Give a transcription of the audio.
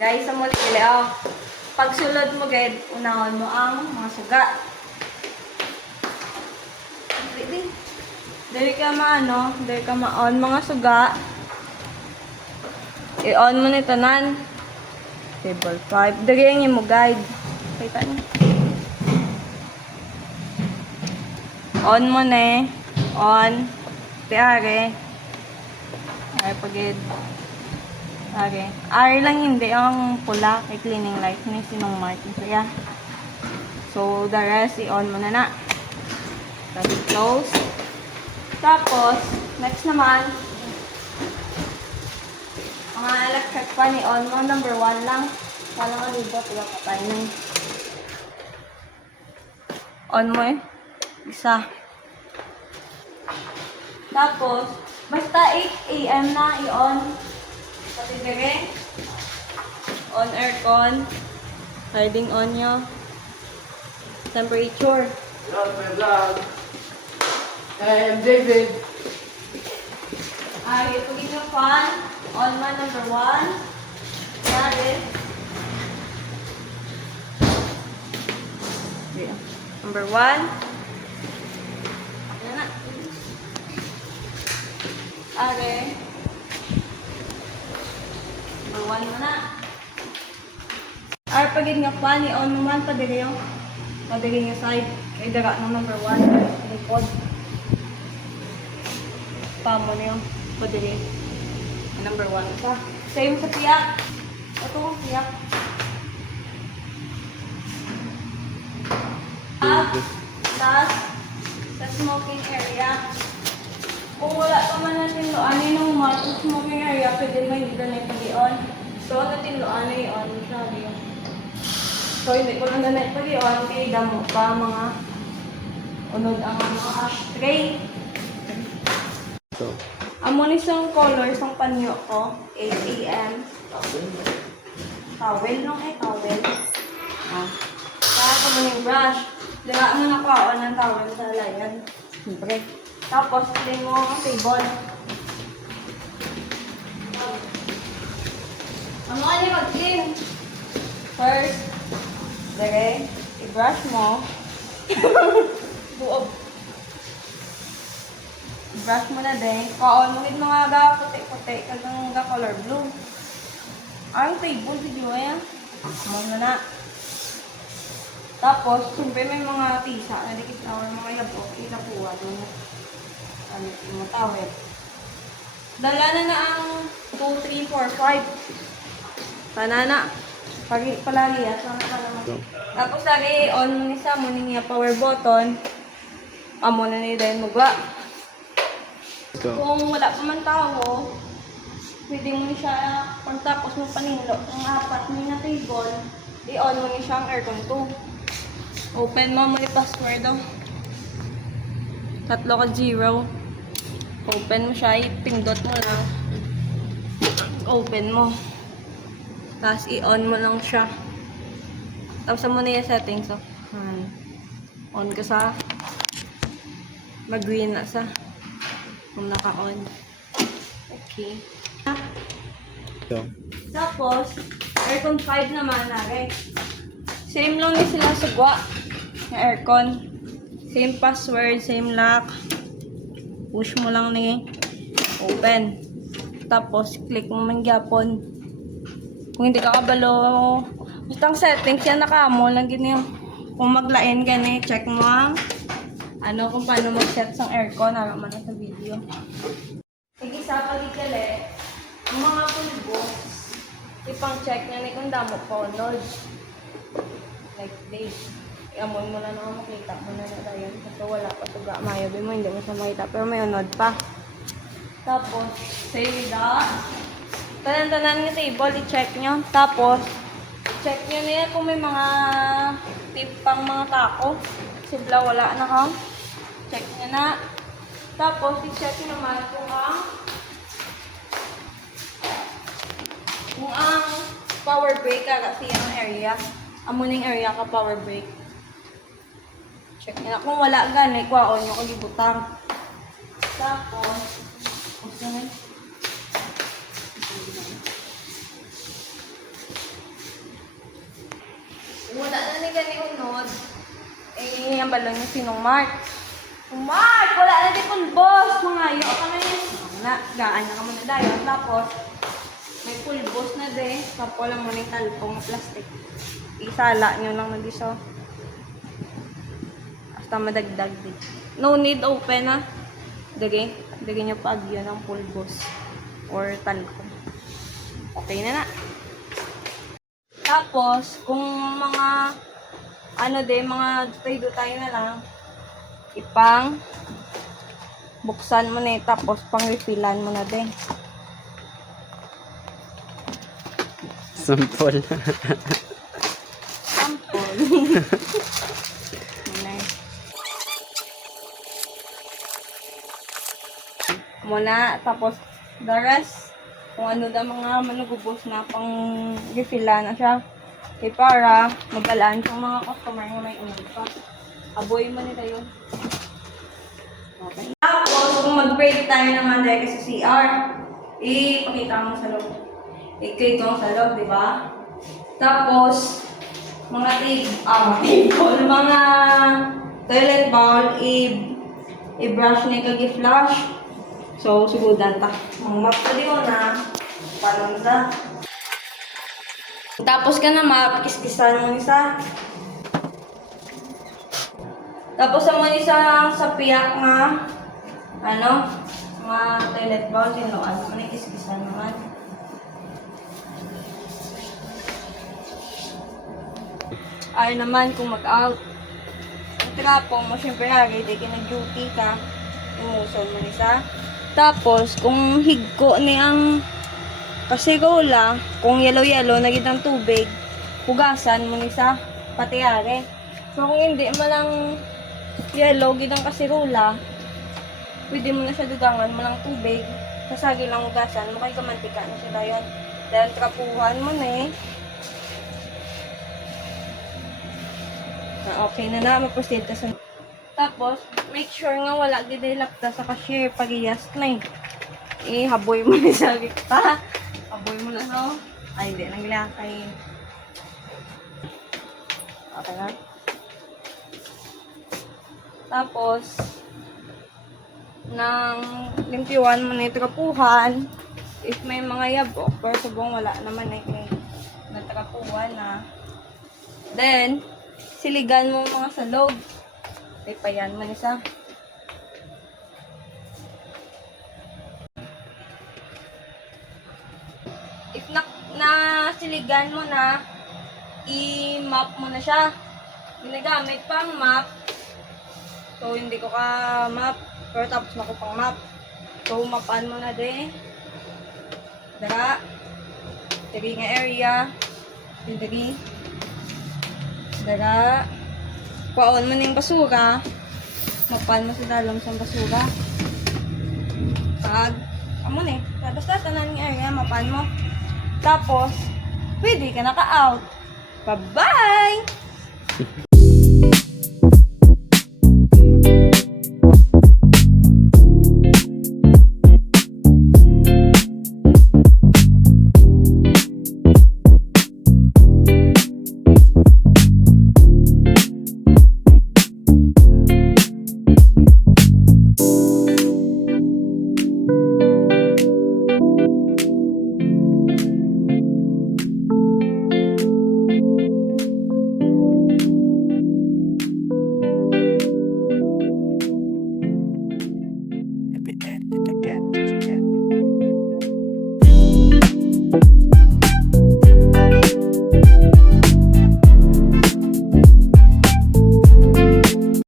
Guys, sa muli kili, pagsulod mo, guys, unahon mo ang mga suga. Dali ka dali ka ma-on mga suga. I-on mo ni tanan. Table 5. Dali ang mo guide. Kita niyo. On mo na On. Tiare. Ay, pagid. Okay. R lang hindi ang pula kay cleaning light ni sinong Martin. So, yeah. So, the rest, i-on mo na. Tapos, close. Tapos, next naman, mga electric fan, i-on mo. Number 1 lang. Walang alibot. Iba pa tayo na. On mo Isa. Tapos, basta 8 AM na, i-on. Pati dire. On aircon. Hiding on nyo. Temperature. Hello, my vlog. Hey, I'm David. Ay, pagin yung fan. On man number 1. Yari. Number 1. Ayan na. Are. Number 1 mo na. Are, pagin nga fan. I-on mo man. Padili yung. Padili yung side. Kaya daga ng number 1. Likod. Pamo niyo. Padili. Number 1 pa. Same sa tiyak. Ito, tiyak. Tapos, sa smoking area. Kung wala pa man natin loanin ng mat, sa smoking area, pwede may hindi na pag-i-on. So, natin loanin i-on siya. So, hindi ko lang na pag-i-on, kaya damo pa mga unod ang mga ashtray. So, Amo ni siyang color, siyang panyo ko. 8 AM. Towel lang towel. Kaya ko mo yung brush. Diba mo nakuhaan ng towel sa layan. Siyempre. Tapos, clean mo ang table. Amo ka niya mag-clean. First, dire, i-brush mo. Buob. Brush mo na din. Kaon mo mga ga puti-puti. Kagang ga color blue. Ang table, video yan. Mo na. Tapos, siyempre may mga tisa na dikit na mga yabo. Ilapuwa doon. Ano yung tawid. Dala na ang 2, 3, 4, 5. Panana. Palagi at mga naman. Tapos lagi on mo nisa mo niya power button. Amo na ni din magwa. Kung wala pa man tao, pwede mo siya, pagtapos mo panilo, ang 4 mo na table, i-on mo niya siya ang aircon 2. Open mo yung password o. 3 ka 0. Open mo siya, ipindot mo lang. Open mo. Tapos i-on mo lang siya. Tapos mo na yung settings o. On ka sa, mag-green na sa. Kung naka-on. Okay. so. Tapos, aircon 5 naman natin. Same lang din sila sugwa ng aircon. Same password, same lock. Push mo lang ni open. Tapos, click mo man gyapon. Kung hindi ka kabalo, basta ang settings yan nakamo lang gini. Kung maglain gani, check mo ang kung paano mag-set ng aircon, alam mo na sa video. Sige, sa pagkikali, ang mga pulbo, ipang-check niya ni kung damo po, nod. Like this. Iamon mo na naman makita mo na na yun. Kasi wala pa tuga. Mayabi mo, hindi mo siya makita. Pero may unod pa. Tapos, save that. Tanan-tanan yung table, i-check nyo. Tapos, check nyo na yan kung may mga tip pang mga tako. Sibla wala na ka. Check nyo na. Tapos, i-check nyo naman kung ang power brake kasi yung area. Amuning area ka power brake. Check nyo na. Kung wala gani, kwaon nyo kagibutang. Tapos, gani unod, eh, ang balon yung sinong Mark. Mark! Wala na di pulbos! Mga iyo ka na yun. Na, gaan na ka muna dayon. Tapos, may pulbos na de. Tapos lang muna yung talpong plastic. Isala nyo lang na diso. Hasta madagdag di. No need open na. Dagi nyo pag yun ang pulbos. Or talpong. Okay na na. Tapos, kung mga mga dutay-dutay na lang, ipang buksan mo na tapos pang refillan mo na din. Sampol. Sample. Muna, tapos the rest, kung ano da mga manugubos na pang refillan na siya. Okay, para magalaan yung mga customer nga may unod pa. Aboy mo nila yun. Okay. Tapos, kung mag-break tayo naman dahil sa CR, ipakita mo sa loob. I-click mo sa loob, di ba? Tapos, mga table, mga toilet bowl, i-brush na kagi-flush. So, sugudan ta. Ang map ko diyo na, paano sa. Tapos ka na map, kiskisan mo isa. Tapos mo isa sa piyak nga, mga toilet bowl, sinuan mo na kiskisan naman. Ay naman kung mag-out. Ang trapo mo, syempre lagi, di ka nag-duty ka, imusol mo isa. Tapos, kung higko ni ang kasirola, kung yellow-yellow, nagit ang tubig, hugasan mo ni sa patiare. So, kung hindi mo lang yellow, gitang kasirola, pwede mo na siya dugangan mo lang tubig, kasagi lang hugasan mo, kay kamantika na siya dayon. Then, trapuhan mo na eh. Okay na na, maproceed ka sa. Tapos, make sure nga wala gidilapta sa cashier pag iyas na eh. Haboy mo na sa kita. Haboy mo na, no? Ay, hindi. Naglakay. Okay na. Tapos, nang limpiwan mo na yung trapuhan, if may mga yabok, pero subong wala naman eh. Natrapuhan na. Then, siligan mo mga salog. Payan man isa. If siligan mo na, i-map mo na siya. Ginagamit pang map. So, hindi ko ka-map. Pero tapos na ko pang map. So, mapan mo na din. Dara. Dagi nga area. Dagi. Dara. Kuhaon mo na yung basura, mapan mo sa dalom sa basura. Pag, basta tanan ng area, mapan mo. Tapos, pwede ka naka-out. Bye-bye!